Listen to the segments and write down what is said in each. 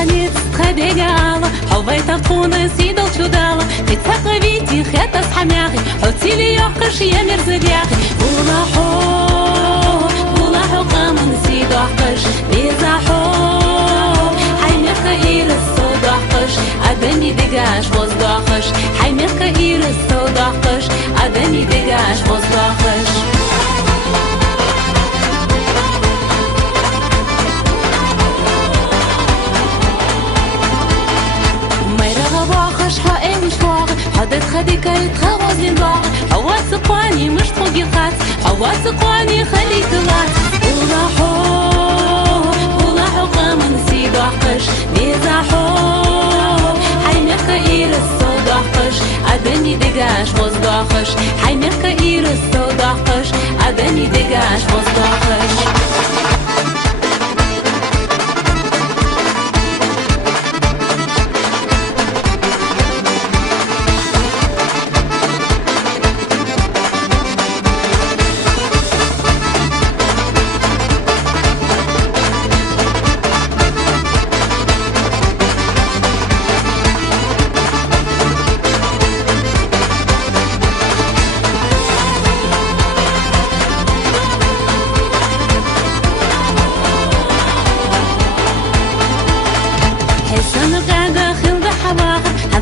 Ханец хабегала, حويت قون سيدل شدالا قد سقبيتي خيط حماغي حوتي لي يحقش يا مرزقاقي بولاحو قامن سيدو حقش بيزاحو حيميخ إيرس صود حقش أدني دقاش وزدو حقش حيميخ إيرس صود حقش أدني دقاش وزدو حقش حدد خدك يتخوز للباغ حواس قواني مش تخوقي خات حواس قواني خليك غات ولاحو قامن سيدو حقش بيزاحو حيميخ إيرس صودو حقش أدني دقاش وزدو حقش حيميخ إيرس صودو حقش أدني دقاش وزدو حقش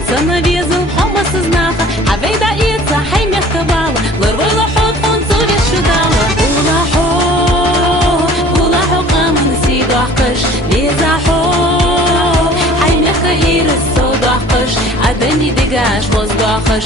حسنا بيزو حمص زناخة حبيدا إيتسا حيميخ كبالة لرويلو حوط خونسو بيشدالة ولاحو قامن سيدو حقش بيزاحو حيميخ إيرس صودو حقش أدني دقاش وزدو حقش